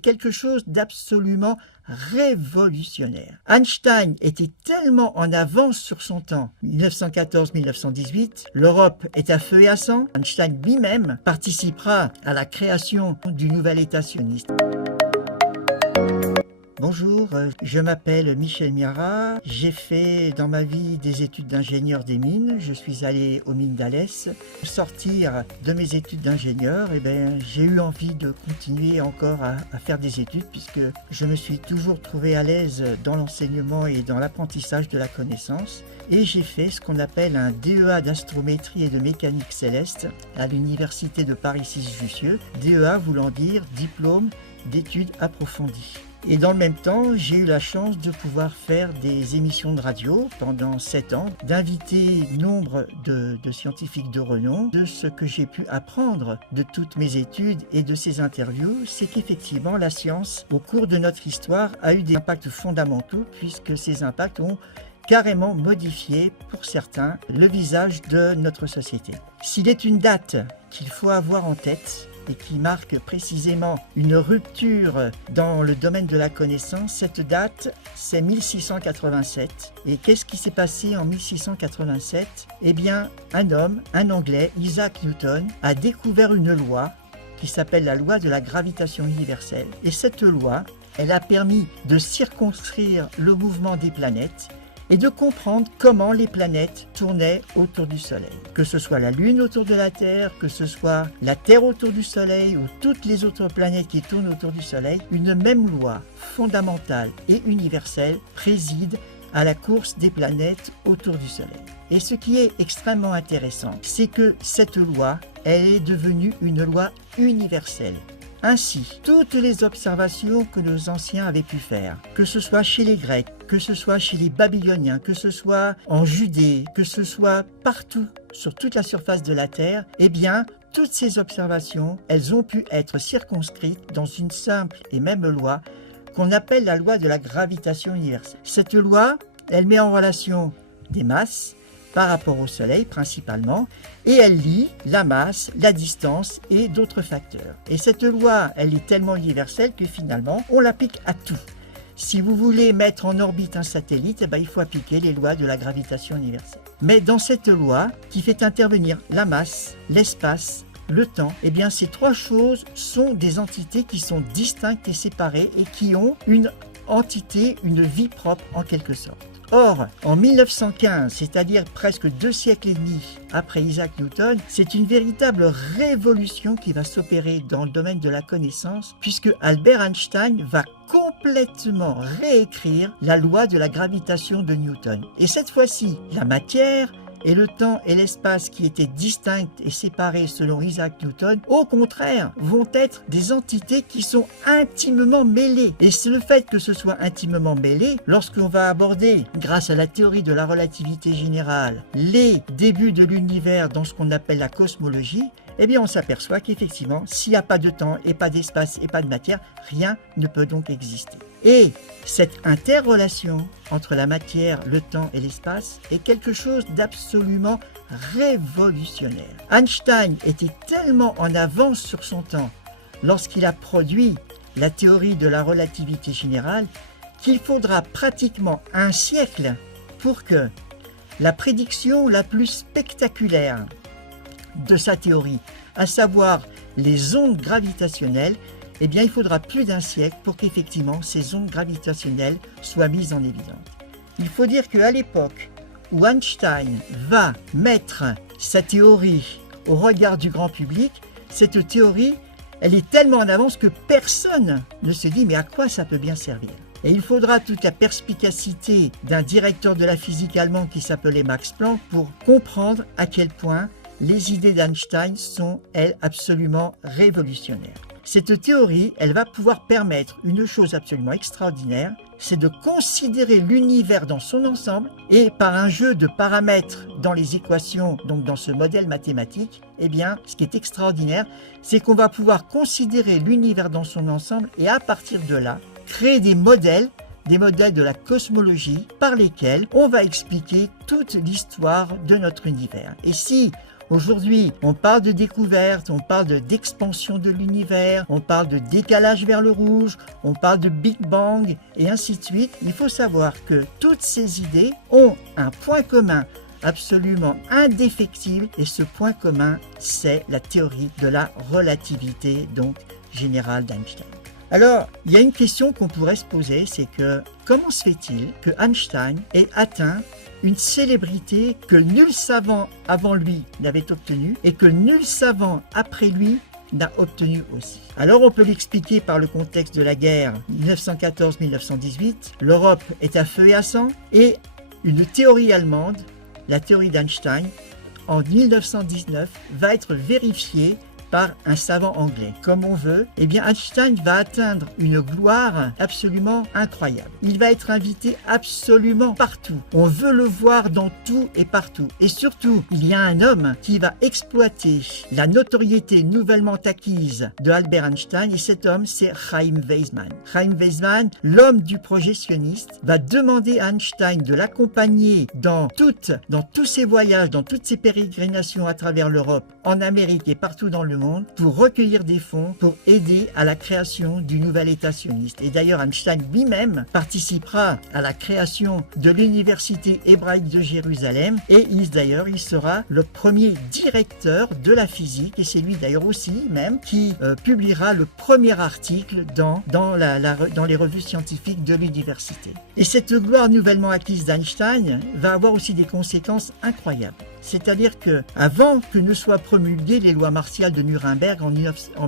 quelque chose d'absolument révolutionnaire. Einstein était tellement en avance sur son temps, 1914-1918, l'Europe est à feu et à sang. Einstein lui-même participera à la création du nouvel État sioniste. Bonjour, je m'appelle Michel Miara, j'ai fait dans ma vie des études d'ingénieur des mines, je suis allé aux mines d'Alès. Pour sortir de mes études d'ingénieur, j'ai eu envie de continuer encore à faire des études puisque je me suis toujours trouvé à l'aise dans l'enseignement et dans l'apprentissage de la connaissance. Et j'ai fait ce qu'on appelle un DEA d'astrométrie et de mécanique céleste à l'université de Paris-6-Jussieu, DEA voulant dire diplôme d'études approfondies. Et dans le même temps, j'ai eu la chance de pouvoir faire des émissions de radio pendant 7 ans, d'inviter nombre de scientifiques de renom. De ce que j'ai pu apprendre de toutes mes études et de ces interviews, c'est qu'effectivement la science, au cours de notre histoire, a eu des impacts fondamentaux puisque ces impacts ont carrément modifié, pour certains, le visage de notre société. S'il est une date qu'il faut avoir en tête, et qui marque précisément une rupture dans le domaine de la connaissance, cette date, c'est 1687. Et qu'est-ce qui s'est passé en 1687 ? Eh bien, un homme, un Anglais, Isaac Newton, a découvert une loi qui s'appelle la loi de la gravitation universelle. Et cette loi, elle a permis de circonscrire le mouvement des planètes et de comprendre comment les planètes tournaient autour du Soleil. Que ce soit la Lune autour de la Terre, que ce soit la Terre autour du Soleil ou toutes les autres planètes qui tournent autour du Soleil, une même loi fondamentale et universelle préside à la course des planètes autour du Soleil. Et ce qui est extrêmement intéressant, c'est que cette loi, elle est devenue une loi universelle. Ainsi, toutes les observations que nos anciens avaient pu faire, que ce soit chez les Grecs, que ce soit chez les Babyloniens, que ce soit en Judée, que ce soit partout sur toute la surface de la Terre, eh bien, toutes ces observations, elles ont pu être circonscrites dans une simple et même loi qu'on appelle la loi de la gravitation universelle. Cette loi, elle met en relation des masses par rapport au Soleil principalement, et elle lie la masse, la distance et d'autres facteurs. Et cette loi, elle est tellement universelle que finalement, on l'applique à tout. Si vous voulez mettre en orbite un satellite, il faut appliquer les lois de la gravitation universelle. Mais dans cette loi, qui fait intervenir la masse, l'espace, le temps, eh bien ces trois choses sont des entités qui sont distinctes et séparées et qui ont une entité, une vie propre en quelque sorte. Or, en 1915, c'est-à-dire presque 2 siècles et demi après Isaac Newton, c'est une véritable révolution qui va s'opérer dans le domaine de la connaissance, puisque Albert Einstein va complètement réécrire la loi de la gravitation de Newton. Et cette fois-ci, la matière et le temps et l'espace qui étaient distincts et séparés selon Isaac Newton, au contraire, vont être des entités qui sont intimement mêlées. Et c'est le fait que ce soit intimement mêlé, lorsqu'on va aborder, grâce à la théorie de la relativité générale, les débuts de l'univers dans ce qu'on appelle la cosmologie, eh bien on s'aperçoit qu'effectivement, s'il n'y a pas de temps et pas d'espace et pas de matière, rien ne peut donc exister. Et cette interrelation entre la matière, le temps et l'espace est quelque chose d'absolument révolutionnaire. Einstein était tellement en avance sur son temps lorsqu'il a produit la théorie de la relativité générale qu'il faudra pratiquement un siècle pour que la prédiction la plus spectaculaire de sa théorie, à savoir les ondes gravitationnelles, eh bien, il faudra plus d'un siècle pour qu'effectivement ces ondes gravitationnelles soient mises en évidence. Il faut dire qu'à l'époque où Einstein va mettre sa théorie au regard du grand public, cette théorie, elle est tellement en avance que personne ne se dit mais à quoi ça peut bien servir ? Et il faudra toute la perspicacité d'un directeur de la physique allemand qui s'appelait Max Planck pour comprendre à quel point les idées d'Einstein sont, elles, absolument révolutionnaires. Cette théorie, elle va pouvoir permettre une chose absolument extraordinaire, c'est de considérer l'univers dans son ensemble et par un jeu de paramètres dans les équations, donc dans ce modèle mathématique, eh bien, ce qui est extraordinaire, c'est qu'on va pouvoir considérer l'univers dans son ensemble et à partir de là, créer des modèles de la cosmologie par lesquels on va expliquer toute l'histoire de notre univers. Et si Aujourd'hui, on parle de découverte, on parle d'expansion de l'univers, on parle de décalage vers le rouge, on parle de Big Bang et ainsi de suite. Il faut savoir que toutes ces idées ont un point commun absolument indéfectible et ce point commun, c'est la théorie de la relativité donc générale d'Einstein. Alors, il y a une question qu'on pourrait se poser, c'est que comment se fait-il que Einstein ait atteint une célébrité que nul savant avant lui n'avait obtenue et que nul savant après lui n'a obtenu aussi. Alors on peut l'expliquer par le contexte de la guerre 1914-1918, l'Europe est à feu et à sang et une théorie allemande, la théorie d'Einstein, en 1919 va être vérifiée par un savant anglais. Comme on veut, eh bien Einstein va atteindre une gloire absolument incroyable. Il va être invité absolument partout. On veut le voir dans tout et partout. Et surtout, il y a un homme qui va exploiter la notoriété nouvellement acquise de Albert Einstein et cet homme, c'est Chaim Weizmann. Chaim Weizmann, l'homme du projectionniste, va demander à Einstein de l'accompagner dans tous ses voyages, dans toutes ses pérégrinations à travers l'Europe, en Amérique et partout dans le monde pour recueillir des fonds pour aider à la création du nouvel État sioniste. Et d'ailleurs, Einstein lui-même participera à la création de l'Université hébraïque de Jérusalem et il sera le premier directeur de la physique et c'est lui d'ailleurs aussi même qui publiera le premier article dans les revues scientifiques de l'université. Et cette gloire nouvellement acquise d'Einstein va avoir aussi des conséquences incroyables. C'est-à-dire que avant que ne soient promulguées les lois martiales de Nuremberg en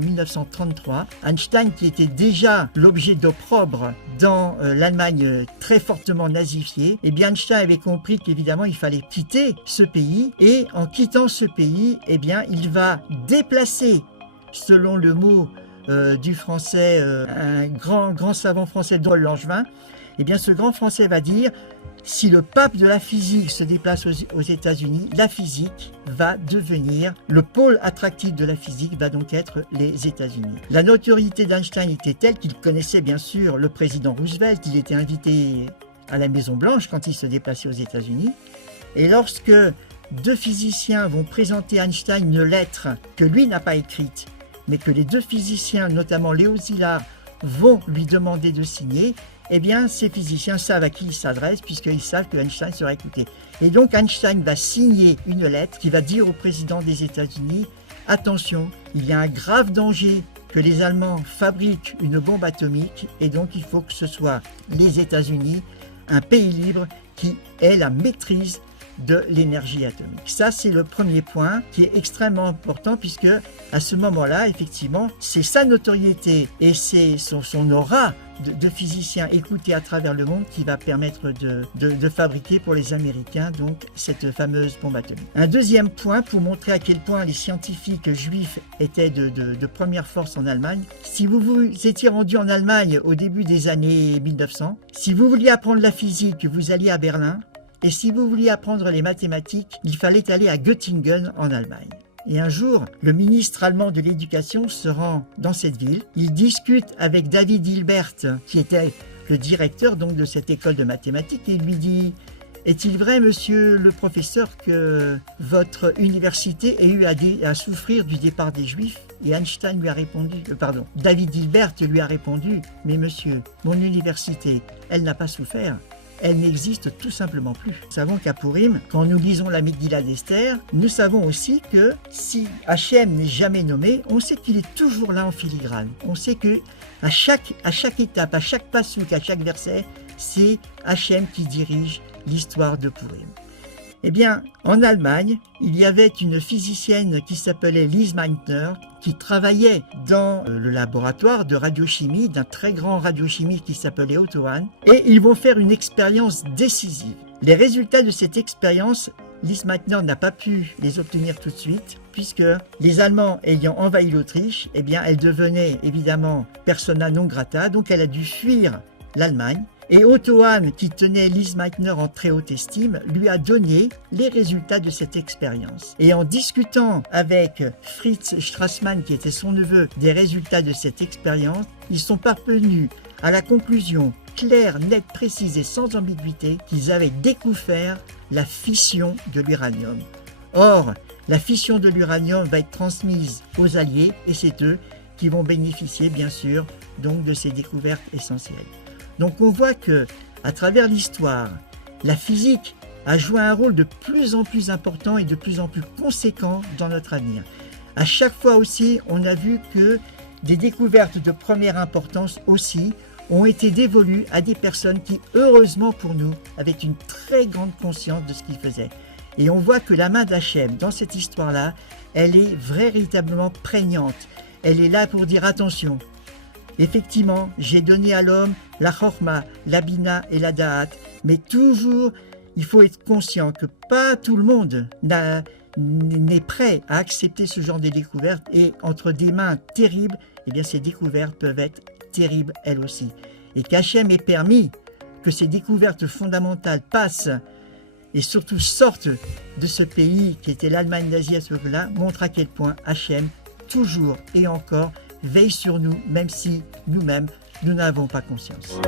1933, Einstein, qui était déjà l'objet d'opprobre dans l'Allemagne très fortement nazifiée, eh bien Einstein avait compris qu'évidemment il fallait quitter ce pays et en quittant ce pays, eh bien il va déplacer, selon le mot du français, un grand savant français, Paul Langevin, eh bien ce grand français va dire: si le pape de la physique se déplace aux États-Unis, la physique va devenir, le pôle attractif de la physique va donc être les États-Unis. La notoriété d'Einstein était telle qu'il connaissait bien sûr le président Roosevelt, il était invité à la Maison-Blanche quand il se déplaçait aux États-Unis. Et lorsque deux physiciens vont présenter à Einstein une lettre que lui n'a pas écrite, mais que les deux physiciens, notamment Léo Szilard, vont lui demander de signer, eh bien, ces physiciens savent à qui ils s'adressent puisqu'ils savent que Einstein sera écouté. Et donc, Einstein va signer une lettre qui va dire au président des États-Unis « Attention, il y a un grave danger que les Allemands fabriquent une bombe atomique et donc il faut que ce soit les États-Unis, un pays libre qui ait la maîtrise de l'énergie atomique. » Ça, c'est le premier point qui est extrêmement important puisque à ce moment-là, effectivement, c'est sa notoriété et c'est son aura de physiciens écoutés à travers le monde qui va permettre de fabriquer pour les Américains donc cette fameuse bombe atomique. Un deuxième point pour montrer à quel point les scientifiques juifs étaient de première force en Allemagne. Si vous vous étiez rendu en Allemagne au début des années 1900, si vous vouliez apprendre la physique, vous alliez à Berlin. Et si vous vouliez apprendre les mathématiques, il fallait aller à Göttingen en Allemagne. Et un jour, le ministre allemand de l'Éducation se rend dans cette ville. Il discute avec David Hilbert, qui était le directeur donc de cette école de mathématiques, et il lui dit « Est-il vrai, monsieur le professeur, que votre université ait eu à souffrir du départ des Juifs ?» Et Einstein lui a répondu, David Hilbert lui a répondu « Mais monsieur, mon université, elle n'a pas souffert. Elle n'existe tout simplement plus. Nous savons qu'à Purim, quand nous lisons la Megillah d'Esther, nous savons aussi que si Hachem n'est jamais nommé, on sait qu'il est toujours là en filigrane. On sait que à chaque étape, à chaque passouk, à chaque verset, c'est Hachem qui dirige l'histoire de Purim. Eh bien, en Allemagne, il y avait une physicienne qui s'appelait Lise Meitner, qui travaillait dans le laboratoire de radiochimie d'un très grand radiochimiste qui s'appelait Otto Hahn, et ils vont faire une expérience décisive. Les résultats de cette expérience, Lise Meitner n'a pas pu les obtenir tout de suite, puisque les Allemands ayant envahi l'Autriche, eh bien, elle devenait évidemment persona non grata, donc elle a dû fuir l'Allemagne. Et Otto Hahn, qui tenait Lise Meitner en très haute estime, lui a donné les résultats de cette expérience. Et en discutant avec Fritz Strassmann, qui était son neveu, des résultats de cette expérience, ils sont parvenus à la conclusion claire, nette, précise et sans ambiguïté qu'ils avaient découvert la fission de l'uranium. Or, la fission de l'uranium va être transmise aux Alliés et c'est eux qui vont bénéficier bien sûr donc de ces découvertes essentielles. Donc on voit que à travers l'histoire, la physique a joué un rôle de plus en plus important et de plus en plus conséquent dans notre avenir. À chaque fois aussi, on a vu que des découvertes de première importance aussi ont été dévolues à des personnes qui, heureusement pour nous, avaient une très grande conscience de ce qu'ils faisaient. Et on voit que la main d'Hachem, dans cette histoire-là, elle est véritablement prégnante. Elle est là pour dire attention. Effectivement, j'ai donné à l'homme la chorma, la bina et la da'at, mais toujours, il faut être conscient que pas tout le monde n'est prêt à accepter ce genre de découvertes et entre des mains terribles, eh bien ces découvertes peuvent être terribles elles aussi. Et qu'Hachem ait permis que ces découvertes fondamentales passent et surtout sortent de ce pays qui était l'Allemagne nazie à ce moment-là, montre à quel point Hachem, toujours et encore, veille sur nous, même si nous-mêmes, nous n'avons pas conscience.